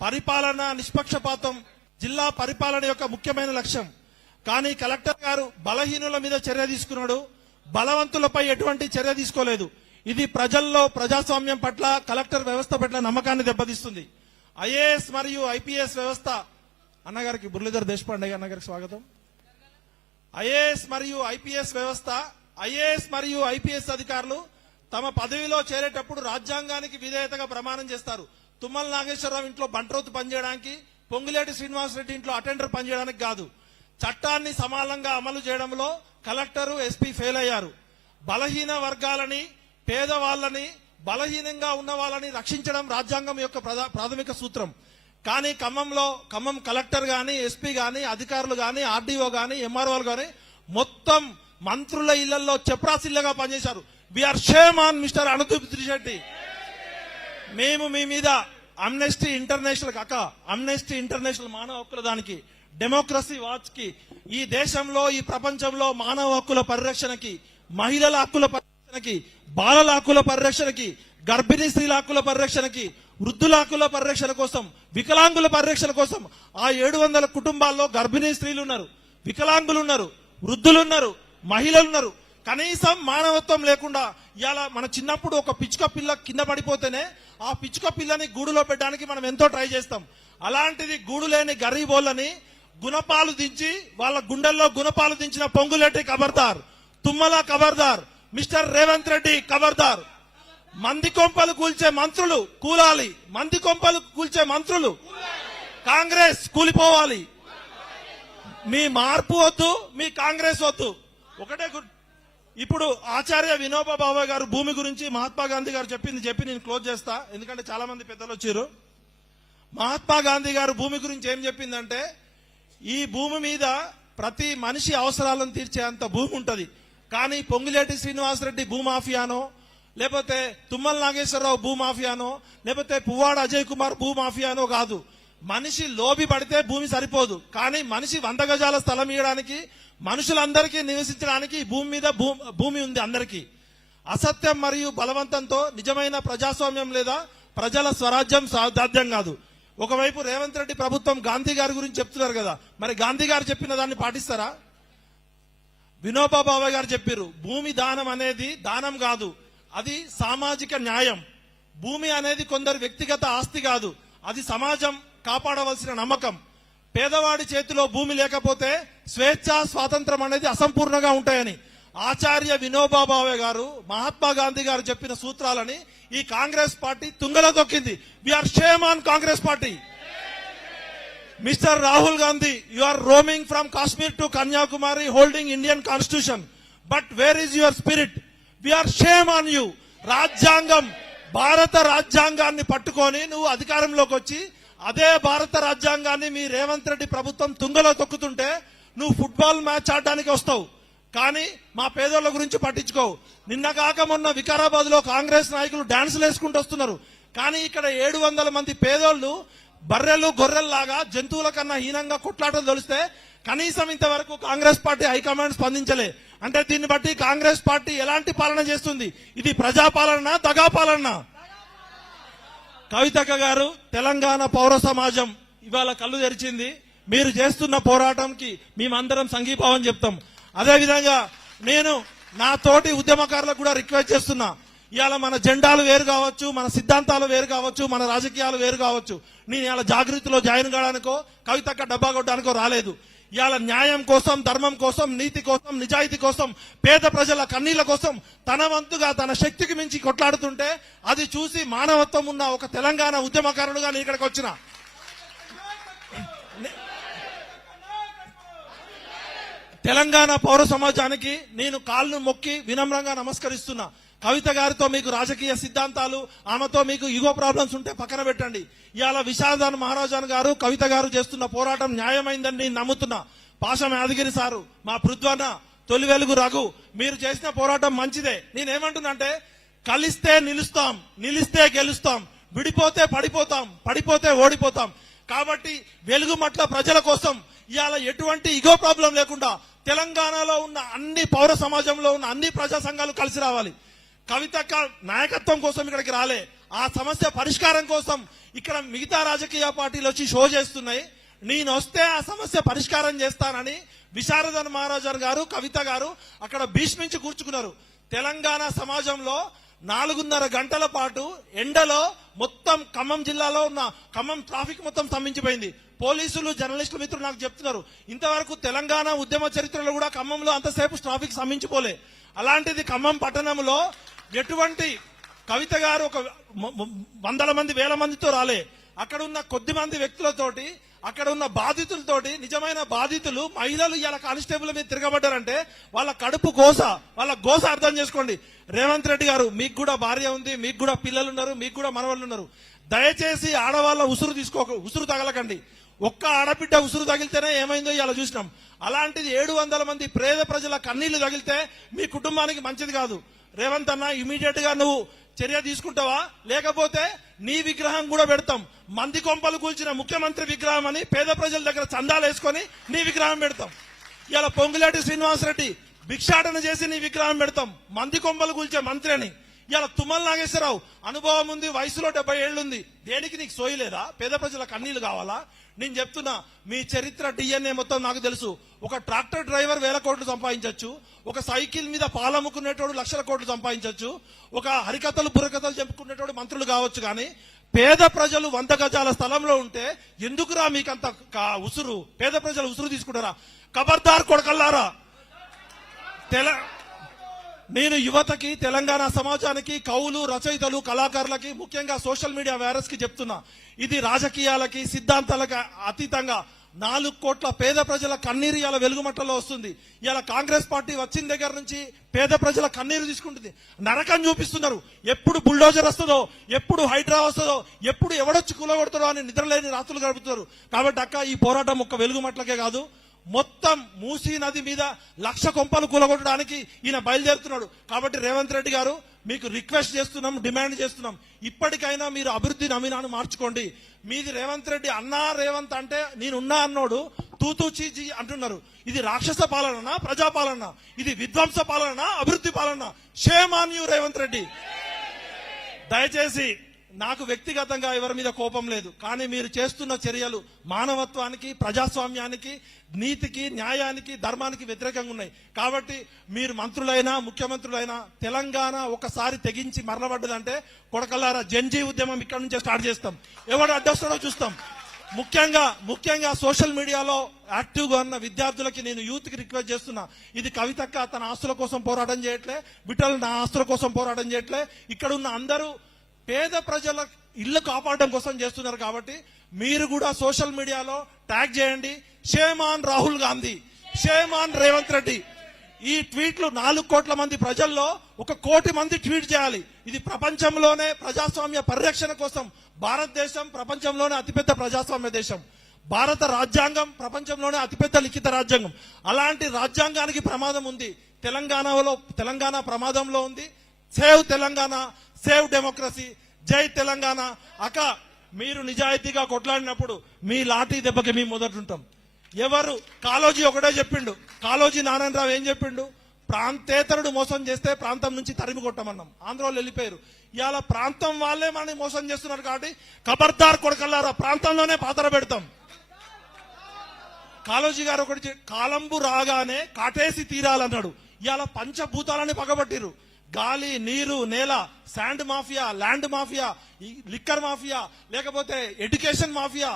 పరిపాలన నిష్పక్షపాతం జిల్లా పరిపాలన యొక్క ముఖ్యమైన లక్ష్యం. కానీ కలెక్టర్ గారు బలహీనుల మీద చర్య తీసుకున్నాడు, బలవంతులపై ఎటువంటి చర్య తీసుకోలేదు. ఇది ప్రజల్లో ప్రజాస్వామ్యం పట్ల, కలెక్టర్ వ్యవస్థ పట్ల నమ్మకాన్ని దెబ్బతీస్తుంది. ఐఏఎస్ మరియు ఐపీఎస్ వ్యవస్థ అన్నగారికి మురళీధర్ దేశపాండే అన్నగారికి స్వాగతం. ఐఏఎస్ మరియు ఐపీఎస్ వ్యవస్థ, ఐఏఎస్ మరియు ఐపీఎస్ అధికారులు తమ పదవిలో చేరేటప్పుడు రాజ్యాంగానికి విధేయతగా ప్రమాణం చేస్తారు. తుమ్మల నాగేశ్వరరావు ఇంట్లో బంట్రోతు పనిచేయడానికి, పొంగులేటి శ్రీనివాసరెడ్డి ఇంట్లో అటెండర్ పనిచేయడానికి కాదు. చట్టాన్ని సమానంగా అమలు చేయడంలో కలెక్టరు, ఎస్పీ ఫెయిల్ అయ్యారు. బలహీన వర్గాలని, పేదవాళ్ళని, బలహీనంగా ఉన్న వాళ్ళని రక్షించడం రాజ్యాంగం యొక్క ప్రాథమిక సూత్రం. కానీ ఖమ్మం కలెక్టర్ గాని, ఎస్పీ గాని, అధికారులు గాని, ఆర్డీఓ గాని, ఎంఆర్ఓలు గాని మొత్తం మంత్రుల ఇళ్లలో చెప్రాసిల్లగా పనిచేశారు. We are shame on mister Anudeep Durishetti. మేము మీ మీద అమ్నెస్టీ ఇంటర్నేషనల్ మానవ హక్కుల దానికి, డెమోక్రసీ వాచ్ కి, ఈ దేశంలో ఈ ప్రపంచంలో మానవ హక్కుల పరిరక్షణకి, మహిళల హక్కుల పరిరక్షణకి, బాలల హక్కుల పరిరక్షణకి, గర్భిణీ స్త్రీల హక్కుల పరిరక్షణకి, వృద్ధుల హక్కుల పరిరక్షణ కోసం, వికలాంగుల పరిరక్షణ కోసం ఆ 700 కుటుంబాల్లో గర్భిణీ స్త్రీలు ఉన్నారు, వికలాంగులు ఉన్నారు, వృద్ధులు ఉన్నారు, మహిళలు ఉన్నారు. కనీసం మానవత్వం లేకుండా ఇవాళ మన చిన్నప్పుడు ఒక పిచ్చుక పిల్ల కింద పడిపోతేనే ఆ పిచ్చుక పిల్లని గూడులో పెట్టడానికి మనం ఎంతో ట్రై చేస్తాం. అలాంటిది గూడు లేని గరీబోళ్ళని గుణపాలు దించి, వాళ్ళ గుండెల్లో గుణపాలు దించిన పొంగులేటి ఖబర్దార్, తుమ్మల ఖబర్దార్, మిస్టర్ రేవంత్ రెడ్డి ఖబర్దార్. మంది కొంపలు కూల్చే మంత్రులు కూలాలి, మంది కొంపలు కూల్చే మంత్రులు కాంగ్రెస్ కూలిపోవాలి. మీ మార్పు వద్దు, మీ కాంగ్రెస్ వద్దు. ఒకటే ఇప్పుడు ఆచార్య వినోబా భావే గారు భూమి గురించి మహాత్మా గాంధీ గారు చెప్పి నేను క్లోజ్ చేస్తా, ఎందుకంటే చాలా మంది పెద్దలు వచ్చారు. మహాత్మా గాంధీ గారు భూమి గురించి ఏం చెప్పిందంటే, ఈ భూమి మీద ప్రతి మనిషి అవసరాలను తీర్చేంత భూమి ఉంటది. కానీ పొంగులేటి శ్రీనివాసరెడ్డి భూమాఫియానో, లేకపోతే తుమ్మల నాగేశ్వరరావు భూమాఫియానో, లేకపోతే పువ్వాడ అజయ్ కుమార్ భూమాఫియానో కాదు. మనిషి లోబి పడితే భూమి సరిపోదు, కానీ మనిషి 100 గజాల స్థలం ఇవ్వడానికి, మనుషులందరికీ నివసించడానికి ఈ భూమి మీద భూమి ఉంది అందరికీ. అసత్యం మరియు బలవంతంతో నిజమైన ప్రజాస్వామ్యం లేదా ప్రజల స్వరాజ్యం సాధ్యం కాదు. ఒకవైపు రేవంత్ రెడ్డి ప్రభుత్వం గాంధీ గారి గురించి చెప్తున్నారు కదా, మరి గాంధీ గారు చెప్పిన దాన్ని పాటిస్తారా? వినోబా భావే గారు చెప్పారు, భూమి దానం అనేది దానం కాదు, అది సామాజిక న్యాయం. భూమి అనేది కొందరు వ్యక్తిగత ఆస్తి కాదు, అది సమాజం కాపాడవలసిన నమ్మకం. పేదవాడి చేతిలో భూమి లేకపోతే స్వేచ్ఛ స్వాతంత్రం అనేది అసంపూర్ణంగా ఉంటాయని ఆచార్య వినోబా భావే గారు, మహాత్మా గాంధీ గారు చెప్పిన సూత్రాలని ఈ కాంగ్రెస్ పార్టీ తుంగలో తొక్కింది. We are shame on Congress party. Mister Rahul Gandhi, you are roaming from Kashmir to Kanyakumari holding Indian constitution, but where is your spirit? We are shame on you. రాజ్యాంగం, భారత రాజ్యాంగాన్ని పట్టుకొని నువ్వు అధికారంలోకి వచ్చి అదే భారత రాజ్యాంగాన్ని మీ రేవంత్ రెడ్డి ప్రభుత్వం తుంగలో తొక్కుతుంటే నువ్వు ఫుట్బాల్ మ్యాచ్ ఆడడానికి వస్తావు, కానీ మా పేదోళ్ల గురించి పట్టించుకోవు. నిన్న కాక మొన్న వికారాబాద్ లో కాంగ్రెస్ నాయకులు డాన్సులు వేసుకుంటూ వస్తున్నారు, కానీ ఇక్కడ 700 మంది పేదోళ్లు బర్రెలు గొర్రెల్లాగా జంతువుల కన్నా హీనంగా కొట్లాటలు తొలిస్తే కనీసం ఇంతవరకు కాంగ్రెస్ పార్టీ హైకమాండ్ స్పందించలే. అంటే దీన్ని బట్టి కాంగ్రెస్ పార్టీ ఎలాంటి పాలన చేస్తుంది? ఇది ప్రజాపాలన, దగా పాలన? కవితక్క గారు, తెలంగాణ పౌర సమాజం ఇవాళ కళ్ళు తెరిచింది. మీరు చేస్తున్న పోరాటంకి మేమందరం సంఘీభావం చెప్తాం. అదేవిధంగా నేను నా తోటి ఉద్యమకారులకు కూడా రిక్వెస్ట్ చేస్తున్నా, ఇవాళ మన జెండాలు వేరు కావచ్చు, మన సిద్ధాంతాలు వేరు కావచ్చు, మన రాజకీయాలు వేరు కావచ్చు. నేను ఇవాళ జాగృతిలో జాయిన్ కావడానికో కవితక్క డబ్బా కొట్టడానికో రాలేదు. ఇవాళ న్యాయం కోసం, ధర్మం కోసం, నీతి కోసం, నిజాయితీ కోసం, పేద ప్రజల కన్నీళ్ల కోసం తన వంతుగా తన శక్తికి మించి కొట్లాడుతుంటే అది చూసి మానవత్వం ఉన్న ఒక తెలంగాణ ఉద్యమకారుడుగా నేను ఇక్కడికి వచ్చిన. తెలంగాణ పౌర సమాజానికి నేను కాళ్ళు మొక్కి వినమ్రంగా నమస్కరిస్తున్నా. కవిత గారితో మీకు రాజకీయ సిద్ధాంతాలు, ఆమెతో మీకు ఈగో ప్రాబ్లమ్స్ ఉంటే పక్కన పెట్టండి. ఇవాళ విశారదాన్ మహారాజాన్ గారు, కవిత గారు చేస్తున్న పోరాటం న్యాయమైందని నేను నమ్ముతున్నా. పాషం యాదగిరి సారు, మా పృథ్వన్న, తొలి వెలుగు రఘు, మీరు చేసిన పోరాటం మంచిదే. నేనేమంటున్నా అంటే, కలిస్తే నిలుస్తాం, నిలిస్తే గెలుస్తాం, విడిపోతే పడిపోతాం, పడిపోతే ఓడిపోతాం. కాబట్టి వెలుగుమట్ల ప్రజల కోసం ఇవాళ ఎటువంటి ఈగో ప్రాబ్లం లేకుండా తెలంగాణలో ఉన్న అన్ని పౌర సమాజంలో ఉన్న అన్ని ప్రజా సంఘాలు కలిసి రావాలి. కవితక్క నాయకత్వం కోసం ఇక్కడికి రాలే, ఆ సమస్య పరిష్కారం కోసం ఇక్కడ మిగతా రాజకీయ పార్టీలు వచ్చి షో చేస్తున్నాయి. నేను వస్తే ఆ సమస్య పరిష్కారం చేస్తానని విశారదన్ మహారాజన్ గారు, కవిత గారు అక్కడ భీష్మించి కూర్చుకున్నారు. తెలంగాణ సమాజంలో 4.5 గంటల పాటు ఎండలో మొత్తం ఖమ్మం జిల్లాలో ఉన్న ఖమ్మం ట్రాఫిక్ మొత్తం స్తంభించిపోయింది. పోలీసులు, జర్నలిస్టులు మిత్రులు నాకు చెప్తున్నారు, ఇంతవరకు తెలంగాణ ఉద్యమ చరిత్రలో కూడా ఖమ్మంలో అంతసేపు ట్రాఫిక్ స్తంభించిపోలే. అలాంటిది ఖమ్మం పట్టణంలో ఎటువంటి కవిత గారు ఒక 100 మంది 1000 మందితో రాలే. అక్కడ ఉన్న కొద్ది మంది వ్యక్తులతోటి, అక్కడ ఉన్న బాధితులతోటి, నిజమైన బాధితులు మహిళలు ఇలా కానిస్టేబుల్ మీద తిరగబడ్డారంటే వాళ్ళ కడుపు గోస, వాళ్ళ గోస అర్థం చేసుకోండి. రేవంత్ రెడ్డి గారు, మీకు కూడా భార్య ఉంది, మీకు కూడా పిల్లలు ఉన్నారు, మీకు కూడా మనవాళ్ళు ఉన్నారు. దయచేసి ఆడవాళ్ళ ఉసురు తగలకండి. ఒక్క ఆడబిడ్డ ఉసురు తగిలితేనే ఏమైందో ఇలా చూసినాం. అలాంటిది 700 మంది పేద ప్రజల కన్నీళ్లు తగిలితే మీ కుటుంబానికి మంచిది కాదు. రేవంత్ అన్న, ఇమీడియట్ గా నువ్వు చర్య తీసుకుంటావా? లేకపోతే నీ విగ్రహం కూడా పెడతాం. మంది కొంపలు కూల్చిన ముఖ్యమంత్రి విగ్రహం అని పేద ప్రజల దగ్గర చందాలు వేసుకొని నీ విగ్రహం పెడతాం. ఇలా పొంగులేటి శ్రీనివాసరెడ్డి భిక్షాటన చేసి నీ విగ్రహం పెడతాం. మంది కొంపలు కూల్చే మంత్రి అని. ఇలా తుమ్మల నాగేశ్వరరావు అనుభవం ఉంది, వయసులో 70 ఏళ్లుంది, దేనికి నీకు సోయలేదా? పేద ప్రజల కన్నీళ్లు కావాలా? నేను చెప్తున్నా, మీ చరిత్ర డిఎన్ఏ మొత్తం నాకు తెలుసు. ఒక ట్రాక్టర్ డ్రైవర్ 1000 కోట్లు సంపాదించవచ్చు, ఒక సైకిల్ మీద పాలమ్ముకునేటోడు లక్షల కోట్లు సంపాదించవచ్చు, ఒక హరికథలు బుర్రకథలు చెప్పుకునేటోడు మంత్రులు కావచ్చు. కానీ పేద ప్రజలు 100 గజాల స్థలంలో ఉంటే ఎందుకురా మీకంత ఉసురు? పేద ప్రజలు ఉసురు తీసుకుంటారా? ఖబర్దార్ కొడకల్లారా. నేను యువతకి, తెలంగాణ సమాజానికి, కవులు, రచయితలు, కళాకారులకి, ముఖ్యంగా సోషల్ మీడియా వైరస్ కి చెప్తున్నా, ఇది రాజకీయాలకి, సిద్ధాంతాలకి అతీతంగా 4 కోట్ల పేద ప్రజల కన్నీరు ఇలా వెలుగుమట్టలో వస్తుంది. ఇలా కాంగ్రెస్ పార్టీ వచ్చిన దగ్గర నుంచి పేద ప్రజల కన్నీరు తీసుకుంటుంది. నరకం చూపిస్తున్నారు. ఎప్పుడు బుల్డోజర్ వస్తుందో, ఎప్పుడు హైడ్రా వస్తుందో, ఎప్పుడు ఎవడొచ్చి కూలగొడతాడో అని నిద్రలేని రాత్రులు గడుపుతున్నారు. కాబట్టి అక్క, ఈ పోరాటం ఒక్క వెలుగుమట్లకే కాదు, మొత్తం మూసీ నది మీద 1,00,000 కొంపలు కూలగొట్టడానికి ఈయన బయలుదేరుతున్నాడు. కాబట్టి రేవంత్ రెడ్డి గారు, మీకు రిక్వెస్ట్ చేస్తున్నాం, డిమాండ్ చేస్తున్నాం. ఇప్పటికైనా మీరు అభివృద్ధి నమూనాను మార్చుకోండి. మీది రేవంత్ రెడ్డి అన్నా రేవంత్ అంటే నేనున్నా అన్నోడు తూతూ చీచి అంటున్నారు. ఇది రాక్షస పాలన, ప్రజాపాలన, ఇది విధ్వంస పాలన, అభివృద్ధి పాలన. Shame on you Revanth Reddy. దయచేసి నాకు వ్యక్తిగతంగా ఎవరి మీద కోపం లేదు, కానీ మీరు చేస్తున్న చర్యలు మానవత్వానికి, ప్రజాస్వామ్యానికి, నీతికి, న్యాయానికి, ధర్మానికి వ్యతిరేకంగా ఉన్నాయి. కాబట్టి మీరు మంత్రులైనా ముఖ్యమంత్రులైనా తెలంగాణ ఒకసారి తెగించి మరలబడ్డదంటే కొడకల్లారా జంజీ ఉద్యమం ఇక్కడ నుంచే స్టార్ట్ చేస్తాం. ఎవడు అడ్డొస్తాడో చూస్తాం. ముఖ్యంగా సోషల్ మీడియాలో యాక్టివ్ గా ఉన్న విద్యార్థులకి నేను యూత్ కి రిక్వెస్ట్ చేస్తున్నా. ఇది కవితక్క తన ఆస్తుల కోసం పోరాటం చేయట్లే, బిడ్డలు నా ఆస్తుల కోసం పోరాటం చేయట్లే. ఇక్కడ ఉన్న అందరూ పేద ప్రజల ఇళ్లు కాపాడడం కోసం చేస్తున్నారు. కాబట్టి మీరు కూడా సోషల్ మీడియాలో ట్యాగ్ చేయండి. Shame on Rahul Gandhi, shame on Revanth Reddy. ఈ ట్వీట్లు 4 కోట్ల మంది ప్రజల్లో 1 కోటి మంది ట్వీట్ చేయాలి. ఇది ప్రపంచంలోనే ప్రజాస్వామ్య పరిరక్షణ కోసం. భారతదేశం ప్రపంచంలోనే అతిపెద్ద ప్రజాస్వామ్య దేశం. భారత రాజ్యాంగం ప్రపంచంలోనే అతిపెద్ద లిఖిత రాజ్యాంగం. అలాంటి రాజ్యాంగానికి ప్రమాదం ఉంది. తెలంగాణ ప్రమాదంలో ఉంది. సేవ్ తెలంగాణ, సేవ్ డెమోక్రసీ, జై తెలంగాణ. అక్క, మీరు నిజాయితీగా కొట్లాడినప్పుడు మీ లాఠీ దెబ్బకి మేము మొదటుంటాం. ఎవరు కాళోజీ ఒకటే చెప్పిండు. కాళోజీ నారాయణరావు ఏం చెప్పిండు? ప్రాంతేతరుడు మోసం చేస్తే ప్రాంతం నుంచి తరిమి కొట్టమన్నాం. ఆంధ్రలో వెళ్ళిపోయారు. ఇవాళ ప్రాంతం వాళ్ళే మనని మోసం చేస్తున్నారు. కాబట్టి ఖబర్దార్ కొడకల్లారా, ప్రాంతంలోనే పాత్ర పెడతాం. కాళోజీ గారు ఒకటి కాలంబు రాగానే కాటేసి తీరాలన్నాడు. ఇవాళ పంచభూతాలని పగబట్టిరు. గాలి, నీరు, నేల, sand mafia, land mafia, liquor mafia, లేకపోతే ఎడ్యుకేషన్ మాఫియా.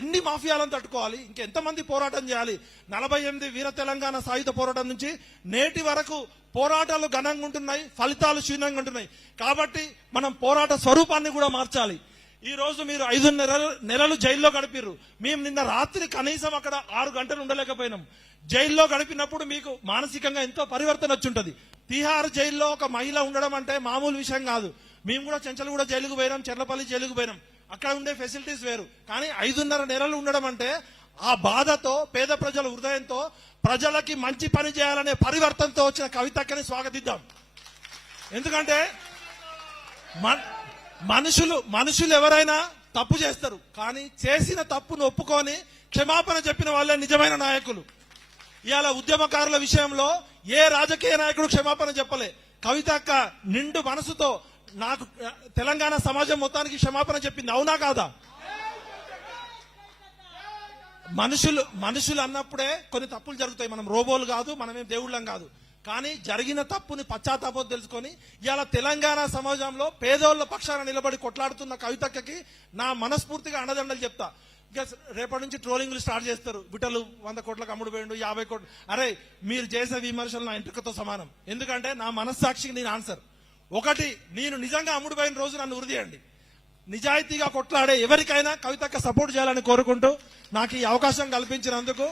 ఎన్ని మాఫియాలను తట్టుకోవాలి? ఇంకెంతమంది పోరాటం చేయాలి? 48 వీర తెలంగాణ సాయుధ పోరాటం నుంచి నేటి వరకు పోరాటాలు ఘనంగా ఉంటున్నాయి, ఫలితాలు క్షీణంగా ఉంటున్నాయి. కాబట్టి మనం పోరాట స్వరూపాన్ని కూడా మార్చాలి. ఈ రోజు మీరు 5 నెలలు జైల్లో గడిపిర్రు. మేము నిన్న రాత్రి కనీసం అక్కడ 6 గంటలు ఉండలేకపోయినాం. జైల్లో గడిపినప్పుడు మీకు మానసికంగా ఎంతో పరివర్తన వచ్చుంటది. తిహార్ జైల్లో ఒక మహిళ ఉండడం అంటే మామూలు విషయం కాదు. మేము కూడా చెంచల్గూడ జైలుకు పోయినాం, చెర్లపల్లి జైలుకు పోయినాం. అక్కడ ఉండే ఫెసిలిటీస్ వేరు. కానీ 5.5 నెలలు ఉండడం అంటే ఆ బాధతో, పేద ప్రజల హృదయంతో, ప్రజలకి మంచి పని చేయాలనే పరివర్తనతో వచ్చిన కవితక్కని స్వాగతిద్దాం. ఎందుకంటే మనుషులు ఎవరైనా తప్పు చేస్తారు, కానీ చేసిన తప్పును ఒప్పుకొని క్షమాపణ చెప్పిన వాళ్ళే నిజమైన నాయకులు. ఇవాళ ఉద్యమకారుల విషయంలో ఏ రాజకీయ నాయకుడు క్షమాపణ చెప్పలే. కవితక్క నిండు మనసుతో నాకు తెలంగాణ సమాజం మొత్తానికి క్షమాపణ చెప్పింది. అవునా కాదా? మనుషులు అన్నప్పుడే కొన్ని తప్పులు జరుగుతాయి. మనం రోబోలు కాదు, మనమేం దేవుళ్ళం కాదు. కానీ జరిగిన తప్పుని పశ్చాత్తాపం తెలుసుకొని ఇవాళ తెలంగాణ సమాజంలో పేదోళ్ల పక్షాన నిలబడి కొట్లాడుతున్న కవితక్కకి నా మనస్ఫూర్తిగా అండదండలు చెప్తా. ఇంకా రేపటి నుంచి ట్రోలింగ్లు స్టార్ట్ చేస్తారు. బిడ్డలు 100 కోట్లకు అమ్ముడు పోయిండు, 50 కోట్లు. అరే, మీరు చేసే విమర్శలు నా ఇంటికతో సమానం. ఎందుకంటే నా మనస్సాక్షికి నేను ఆన్సర్. ఒకటి, నేను నిజంగా అమ్ముడు పోయిన రోజు నన్ను ఉరిదీయండి. నిజాయితీగా కొట్లాడే ఎవరికైనా కవితక్క సపోర్ట్ చేయాలని కోరుకుంటూ నాకు ఈ అవకాశం కల్పించినందుకు